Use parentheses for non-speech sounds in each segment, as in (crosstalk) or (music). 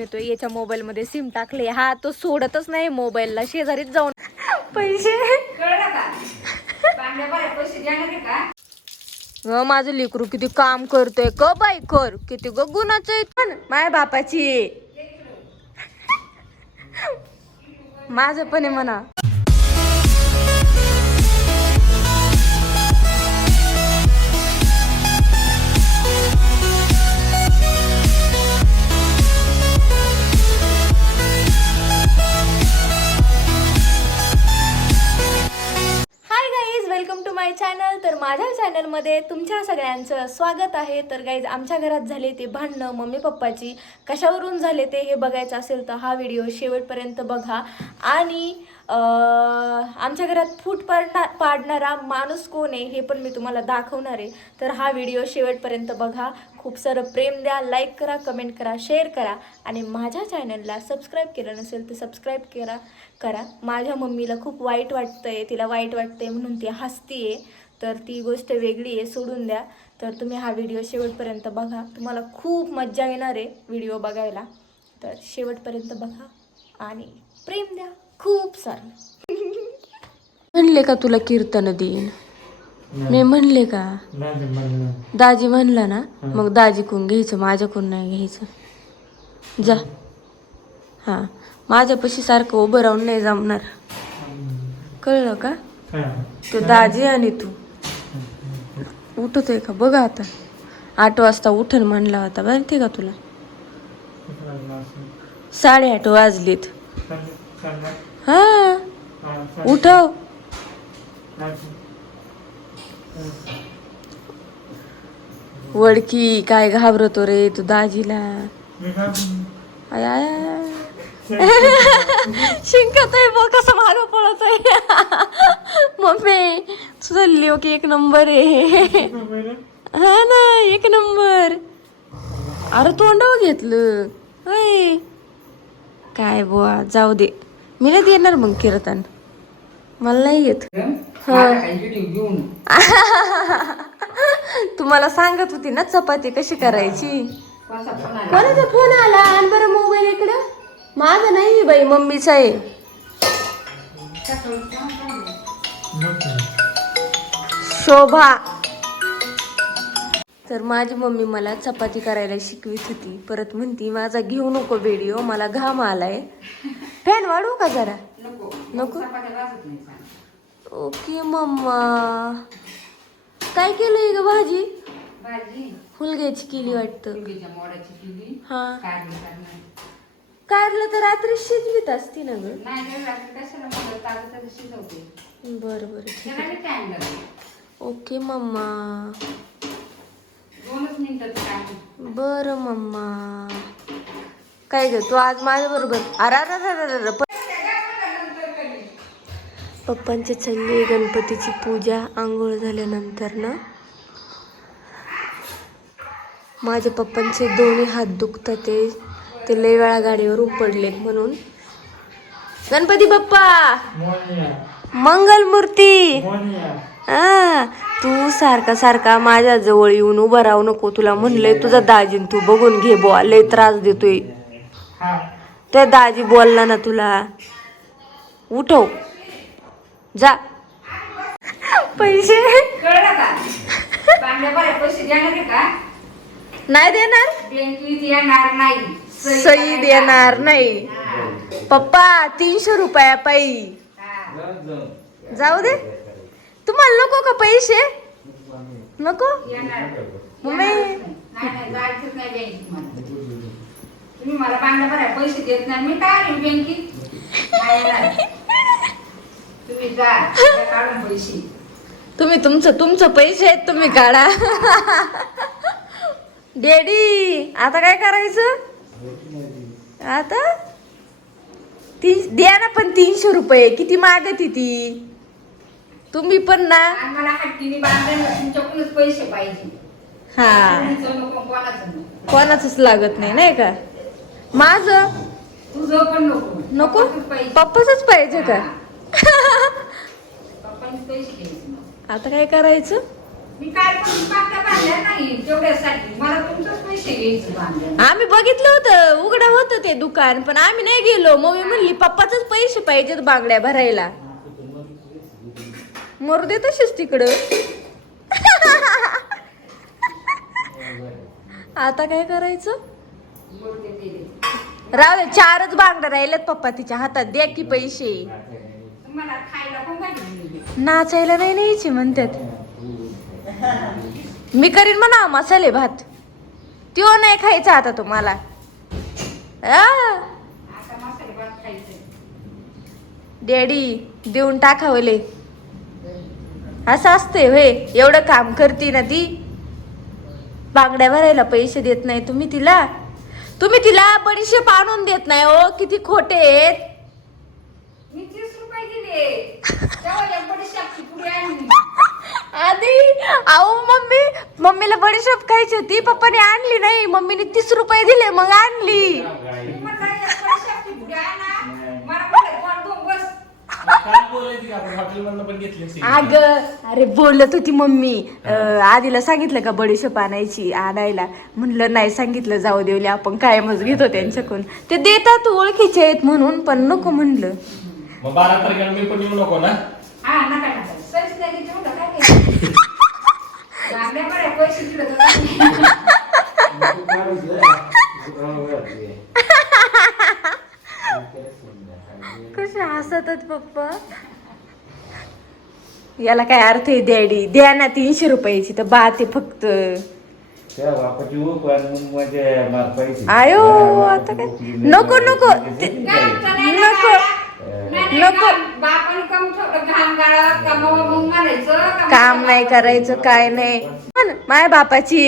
येतो याच्या मोबाईल मध्ये सिम टाकले. हा तो सोडतच नाही मोबाईलला. शेजारीच जाऊन. पैसे. ग माझं लेकरू किती काम करतोय. क बाई कर. किती ग गुणाचं आहे. पण माझ्या बापाची. माझं पण आहे म्हणा. चॅनलमध्ये तुमच्या सगळ्यांचं स्वागत आहे. तर गाईज आमच्या घरात झाले ते भांडणं मम्मी पप्पाची कशावरून झाले ते हे बघायचं असेल तर हा व्हिडिओ शेवटपर्यंत बघा. आणि आमच्या घरात फूट पाडणार पाडणारा माणूस कोण आहे हे पण मी तुम्हाला दाखवणार आहे. तर हा व्हिडिओ शेवटपर्यंत बघा. खूप सारं प्रेम द्या लाईक करा कमेंट करा शेअर करा. आणि माझ्या चॅनलला सबस्क्राईब केलं नसेल तर सबस्क्राईब करा करा. माझ्या मम्मीला खूप वाईट वाटतंय तिला वाईट वाटतंय म्हणून ती हसतीये. तर ती गोष्ट वेगळी आहे सोडून द्या. तर तुम्ही हा व्हिडिओ शेवटपर्यंत बघा. तुम्हाला खूप मज्जा येणार आहे व्हिडिओ बघायला. तर शेवटपर्यंत बघा आणि प्रेम द्या. खूप सारं म्हणले का तुला कीर्तन देईन? मी म्हणले का? दाजी म्हणला ना मग दाजीकडून घ्यायचं माझ्याकडून नाही घ्यायचं? जा. हां. माझ्यापाशी सारखं उभं राहून नाही जमणार. कळलं का? तो दाजी आणि तू. उठतोय का? बघा आता. आठ वाजता उठन म्हणला होता माहिती का तुला? साडेआठ वाजलीत. हा. उठव. वडकी काय घाबरतो रे तू दाजीला. आय आय आय. शिंकत आहे बघ कसं पळत आहे मम्मी तुझा लिओ की एक नंबर आहे. हा ना एक नंबर. अरे तोंडावर घेतलं. होय काय बुवा जाऊ दे. मी नाही देणार मग कीर्तन. मला नाही येत. (laughs) तुम्हाला सांगत होती ना चपाती कशी करायची? कोणाचा फोन आला? कोणाचा फोन आला? आण बरं मोबाईल इकडं. माझा नाही बाई मम्मीचा आहे. शोभा. तर माझी मम्मी मला चपाती करायला शिकवित होती. परत म्हणती माझा घेऊ नको व्हिडिओ मला घाम आलाय. फॅन वाढवू का जरा? नको. Okay mamma. काय केलंय ग भाजी? फुलग्याची केली वाटतं. हा. कारली तर रात्री शिजवीत असती ना ग. नाही ते रात्री कशाला मग ताजं ताजं शिजवते बरं बरं ठीक त्याला टाइम लागेल ओके मम्मा. दोनच मिनिटाचं टाइम बरं मम्मा. काय ग तू आज माझ्या बरोबर. प- पप्पांचे चालली गणपतीची पूजा आंघोळ झाल्यानंतर ना माझ्या पप्पांचे दोन्ही हात दुखतात ते. ते लय वेळा गाडीवर उपडलेत म्हणून. गणपती बाप्पा! मंगल मूर्ती हा तू सारखा सारखा माझ्या जवळ येऊन उभा राहू नको. तुला म्हणलंय तुझा दाजीन तू बघून घे बुवा लय त्रास देतोय. त्या दाजी बोलला ना तुला उठव. जा. पैसे. नाही देणार. नाही. सही देणार नाही. पप्पा तीनशे रुपया पायी हा. जाऊ दे. तुम्हाला नको का पैसे? नको? मम्मी. मला तुम्ही पैसे देत नाही. मी जा काढून पैसे. तुम्ही तुमचं तुमचं पैसे आहेत तुम्ही काढा. (laughs) डॅडी आता काय करायचं? आता? ती द्या ना पण तीनशे रुपये. किती मागत ती? तुम्ही पण ना. हट्टीने तुमच्याकडूनच पैसे पाहिजे. हा. तुमचं नको कोणाचं नको. कोणाचंच लागत नाही नाही का? माझं? तुझं पण नको. नको? पाहिजे पप्पाच पाहिजे का? पप्पानीच पैसे घ्यायचे. मग. आता काय करायचं? मी काय पण बांगड्या बांधल्या नाही तेवढ्यासाठी. मला तुमचंच पैसे घ्यायचं बांधल्या आम्ही बघितलं होतं उघडं होतं ते दुकान पण आम्ही नाही गेलो. मम्मी म्हणली पप्पाच पैसे पाहिजेत बांगड्या भरायला. मरू दे तशीच तिकडं. आता काय करायचं? ते. राहू दे चारच बांगड्या राहिल्यात पप्पा तिच्या हातात. द्या की पैसे. तुम्हाला खायला पण पाहिजे नाचायला नाही न्यायचे म्हणतात. मी करीन म्हणा मसाले भात. तो नाही खायचा आता तुम्हाला. डॅडी देऊन टाकावले असं असते होय एवढं काम करते ना ती. बांगड्या भरायला पैसे देत नाही तुम्ही तिला. तुम्ही तिला बडीशेप आणून देत नाही हो किती खोटे आहेत मी तीस रुपये दिले तेव्हा एक बडीशेपची पुडी आणली आधी अहो मम्मी मम्मीला बडीशेप खायची होती पप्पाने आणली नाही. मम्मीने तीस रुपये दिले मग आणली. अग अरे बोलत होती मम्मी. आधीला सांगितलं का बडीशेप आणायची आणायला. म्हणलं नाही सांगितलं जाऊ देवले आपण कायमच घेतो त्यांच्याकडून. ते देतात ओळखीचे आहेत म्हणून पण नको म्हणलं. मग बारा तारखेला मी पण येऊ नको ना हा नका नका सरीच नाही घ्यायची म्हटलं काय घ्यायचं बांगड्या बऱ्या पैसे कसे हसतात पप्पा याला काय अर्थ आहे डॅडी द्या ना तीनशे रुपयाची तर बा ते फक्त. आयो, आता काय? नको. नको. ते-? नको. नको. बापाने कम ठेवलं घाम गाळा कमावा मग म्हणायचं काम नाही करायचं काय नाही म्हण, माझ्या बापाची.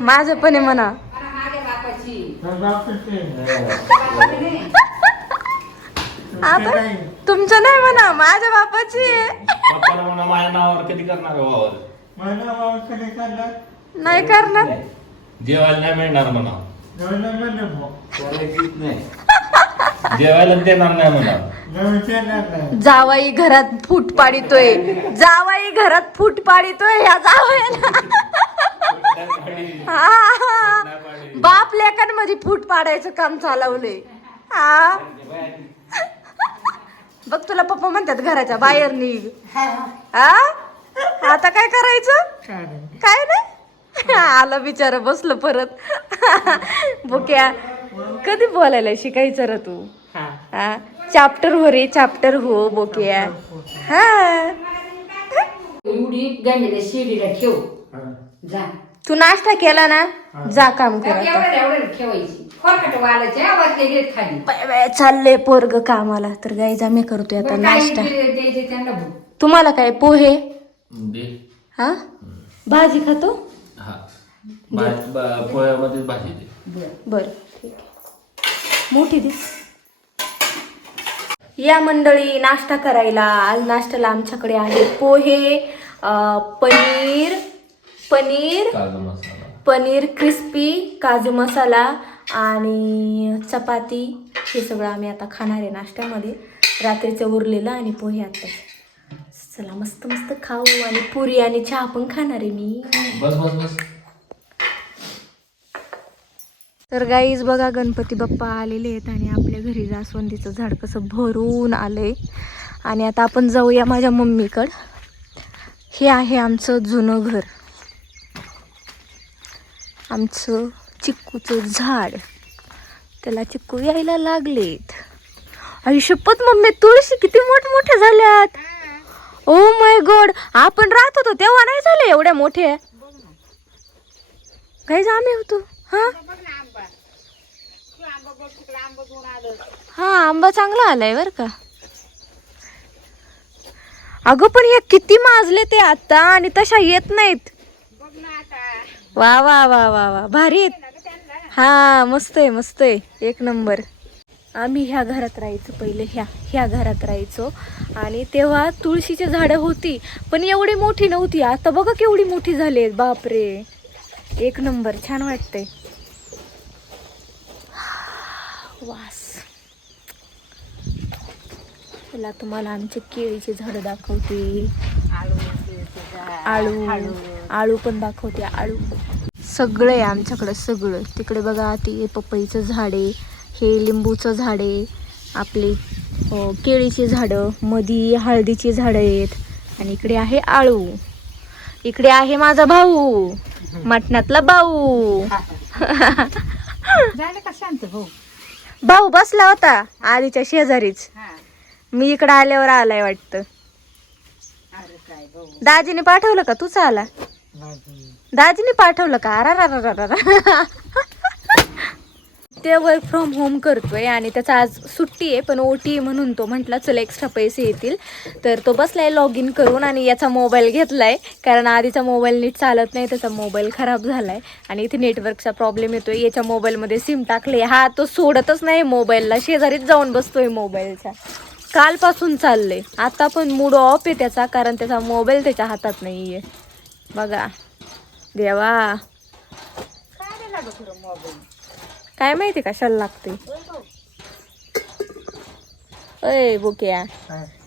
माझं पण आहे म्हणा हा. आता तुमचं नाही म्हणा माझ्या बापाची आहे. पप्पाला म्हणा माझ्या नावावर कधी करणार आहे वावर नाही करणार जेवायला नाही मिळणार म्हणा. जेवायला देणार नाही म्हणा. जावाई घरात फूट पाडितोय. जावाई घरात फूट पाडितोय ह्या जावयाला. हा. बाप लेकांमध्ये फूट पाडायचं काम चालवलंय. हा. बघ तुला पप्पा म्हणतात घराच्या बाहेर निघ. हा? आता काय करायचं? काय नाही? आलं बिचार बसलं परत. बोक्या. कधी बोलायला शिकायचं र तू? हा. चॅप्टर हो रे चॅप्टर हो बोक्या. हा. एवढी गंडीला शिडीला ठेव. हा. जा. तू नाश्ता केला ना? जा काम कर चाललंय पोरग कामाला. तर गाईज आम्ही करतोय आता नाश्ता. तुम्हाला काय पोहे? दे. हा? भाजी खातो? बा- पोह्यामध्येच भाजी दे. बर. ठीक आहे. मोठी दे. या मंडळी नाश्ता करायला. आज नाश्त्याला आमच्याकडे आहे पोहे अं, पनीर पनीर काजू मसाला. पनीर क्रिस्पी काजू मसाला आणि चपाती. हे सगळं आम्ही आता खाणार आहे नाश्त्यामध्ये. रात्रीचं उरलेलं आणि पोहे आता. चला मस्त मस्त खाऊ आणि पुरी आणि चहा पण खाणार आहे मी. बस बस बस. तर गाईज बघा गणपती बाप्पा आलेले आहेत आणि आपल्या घरी जास्वंदीचं झाड कसं भरून आलंय. आणि आता आपण जाऊया माझ्या मम्मीकडं. हे आहे आमचं जुनं घर. आमचं चिक्कूचं झाड. त्याला चिक्कू यायला लागलेत. आई शपथ मम्मी तुळशी किती मोठमोठ्या झाल्यात. ओ माय गॉड आपण राहत होतो तेव्हा नाही झाले एवढ्या मोठ्या काही आम्ही होतो. हा? हा आंबा चांगला आलाय बर का. अगं पण हे किती माजले ते आता आणि तशा येत नाहीत. वा वा वा वा वा भारी हा मस्त आहे मस्त आहे. एक नंबर. आम्ही ह्या घरात राहायचो पहिले ह्या ह्या घरात राहायचो. आणि तेव्हा तुळशीची झाडं होती पण एवढी मोठी नव्हती. आता बघा केवढी मोठी झाली आहेत बापरे. एक नंबर छान वाटतंय. वास चला तुम्हाला आमचे केळीचे झाडं दाखवते आळू आळू पण दाखवते आळू. सगळं आहे आमच्याकडं सगळं. तिकडे बघा ते पपईचं झाड आहे हे लिंबूचं झाड आहे आपले केळीची झाडं मधी हळदीची झाडं आहेत आणि इकडे आहे आळू. इकडे आहे माझा भाऊ मटणातला भाऊ. झालं का शांत? भाऊ भाऊ बसला होता आधीच्या शेजारीच. हा. मी इकडे आल्यावर आलाय वाटतं. अरे काय भाऊ. दाजीने पाठवलं का? तूच आला. दाजीने पाठवलं का? अरा ते वर्क फ्रॉम होम करतोय आणि त्याचा आज सुट्टी आहे पण ओ टी म्हणून तो म्हटला चला एक्स्ट्रा पैसे येतील. तर तो बसलाय लॉग इन करून आणि याचा मोबाईल घेतलाय. कारण आधीचा मोबाईल नीट चालत नाही त्याचा मोबाईल खराब झालाय. आणि इथे नेटवर्कचा प्रॉब्लेम येतोय. याच्या मोबाईलमध्ये सिम टाकले हा तो सोडतच नाही मोबाईलला शेजारीच जाऊन बसतोय मोबाईलचा कालपासून चाललंय. आता पण मूड ऑफ आहे त्याचा कारण त्याचा मोबाईल त्याच्या हातात नाही आहे बघा. देवा. मोबाईल काय माहिती कशाला लागते अय बोक्या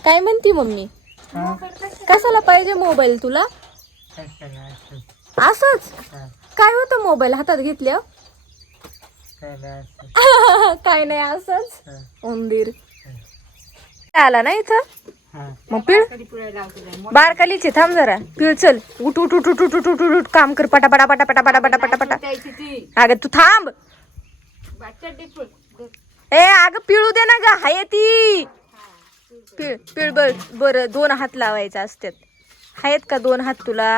काय म्हणती मम्मी कशाला पाहिजे मोबाईल तुला असच काय होतं मोबाईल हातात घेतल्या काय नाही असच उंदीर आला ना इथं मग पिळ बारकालीचे थांब जरा पिळ चल उठ उठ उठ उठ उठ उठ उठ काम कर पटा पटा पटा पटा पटा पटा पटा पटा अगं तू थांब ए अगं पिळू दे ना ग हाय ती. पिळ पिळ बर बर दोन हात लावायचे असतात. आहेत का दोन हात तुला?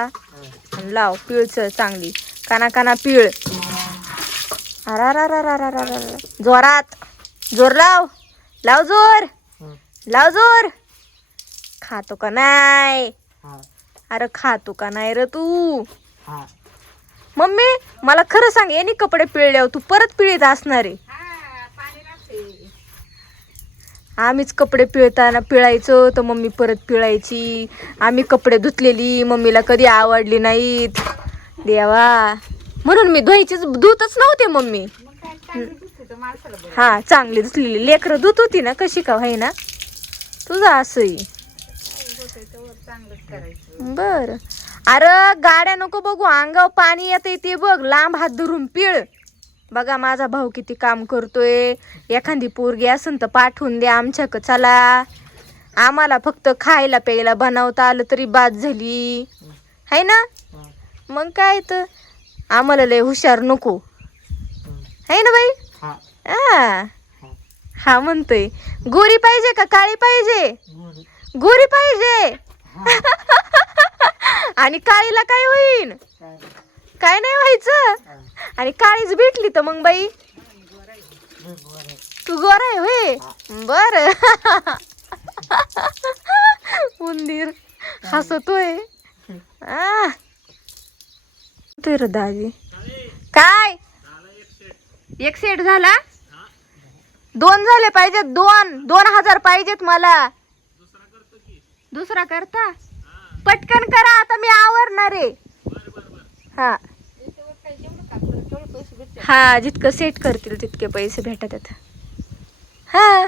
आणि लाव पिळच चांगली. काना काना पिळ. जोरात. जोर लाव. लाव जोर. लाव जोर. खातो का नाही अरे खातो का नाही रे तू? मम्मी मला खरं सांग यांनी कपडे पिळल्यावर तू परत पिळीत असणार आहे. आम्हीच कपडे पिळताना पिळायचो तर मम्मी परत पिळायची. आम्ही कपडे धुतलेली मम्मीला कधी आवडली नाहीत. देवा. म्हणून मी धुवायचीच धुतच नव्हते मम्मी. हा चांगली धुतलेली लेकरं धुत होती ना कशी का व्हाय ना तुझं असंही. बर. अरे गाड्या नको बघू अंगावर पाणी येते ते बघ लांब हात धरून पिळ. बघा माझा भाऊ किती काम करतोय. एखादी पोरगी असन तर पाठवून द्या आमच्याक चला. आम्हाला फक्त खायला प्यायला बनवता आलं तरी बाद झाली. है ना? मग काय तर. आम्हाला लय हुशार नको. है ना बाई? हा. हा म्हणतोय. गोरी पाहिजे का काळी पाहिजे? गोरी. पाहिजे. (laughs) आणि काळीला काय होईन? काय नाही व्हायचं. आणि काळीच भेटली तर मग बाई. तू गोरा आहे होय? बर. उंदीर हसतोय. आ. तर दाजी. काय? एक सेट झाला? दोन झाले पाहिजेत दोन. दोन हजार पाहिजेत मला. दुसरा करता? पटकन करा आता मी आवरणार आहे. हा. हा जितकं सेट करतील तितके पैसे भेटत आहेत हा.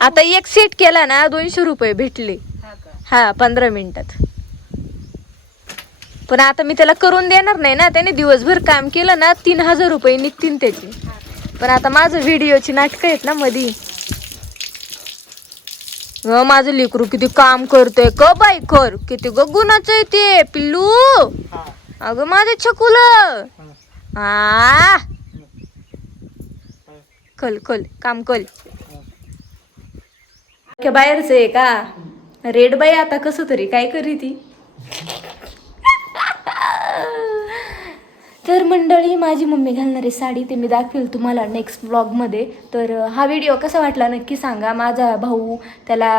आता एक सेट केला ना दोनशे रुपये भेटले. हा हा पंधरा मिनिटात. पण आता मी त्याला करून देणार नाही ना त्याने दिवसभर काम केलं ना तीन हजार रुपये निघतील त्याचे. पण आता माझं व्हिडिओची नाटकं आहेत ना मधी. ग माझं लेकरू किती काम करतोय. क बाई कर. किती ग गुणाचं आहे ते पिल्लू. अगं माझं छकुल. आ. कल कल काम कल. बाहेरच आहे का? रेड बाई आता कसं तरी काय करी ती? तर मंडळी माझी मम्मी घालणारी साडी ते मी दाखवेल तुम्हाला नेक्स्ट व्लॉगमध्ये तर हा व्हिडिओ कसा वाटला नक्की सांगा. माझा भाऊ त्याला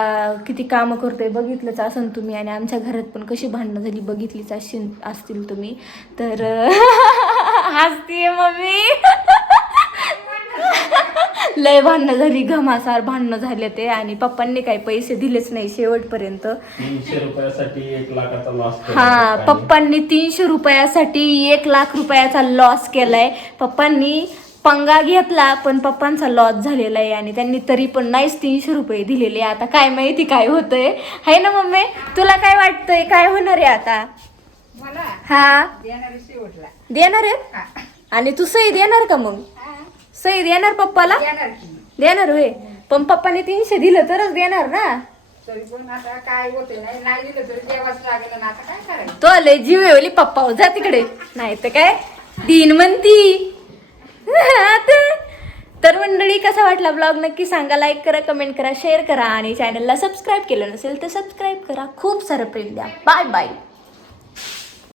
किती कामं करतोय बघितलंच असन तुम्ही आणि आमच्या घरात पण कशी भांडणं झाली बघितलीच असशील असतील तुम्ही. तर अं, (laughs) हसतीये मम्मी. लय भांडणं झाली घमासार भांडणं झाले ते आणि पप्पांनी काही पैसे दिलेच नाही शेवटपर्यंत. तीनशे रुपयासाठी एक लाखाचा लॉस हा पप्पांनी. तीनशे रुपयासाठी एक लाख रुपयाचा लॉस केलाय. पप्पांनी पंगा घेतला पण पप्पांचा लॉस झालेला आहे आणि त्यांनी तरी पण नाहीच तीनशे रुपये दिलेले. आता काय माहिती काय होतंय? है ना मम्मी? तुला काय वाटतंय? काय होणार आहे आता? हा? देणारी आहे. आणि तू सही देणार का मग. सही देणार पप्पाला? देणार की. देणार होय. पण पप्पाने तीनशे दिलं तरच देणार ना. तरी पण आता काय होते नाही नाही दिलं तरी देवाच लागेल ना आता काय करायचं? तो लय जीव येवली पप्पा हो, जा तिकडे. नाही तर काय? दिन म्हणती. आता तर मंडळी कसा वाटला ब्लॉग नक्की सांगा लाईक करा कमेंट करा शेअर करा आणि चॅनलला सबस्क्राईब केलं नसेल तर सबस्क्राईब करा. खूप सारं प्रेम द्या. Bye bye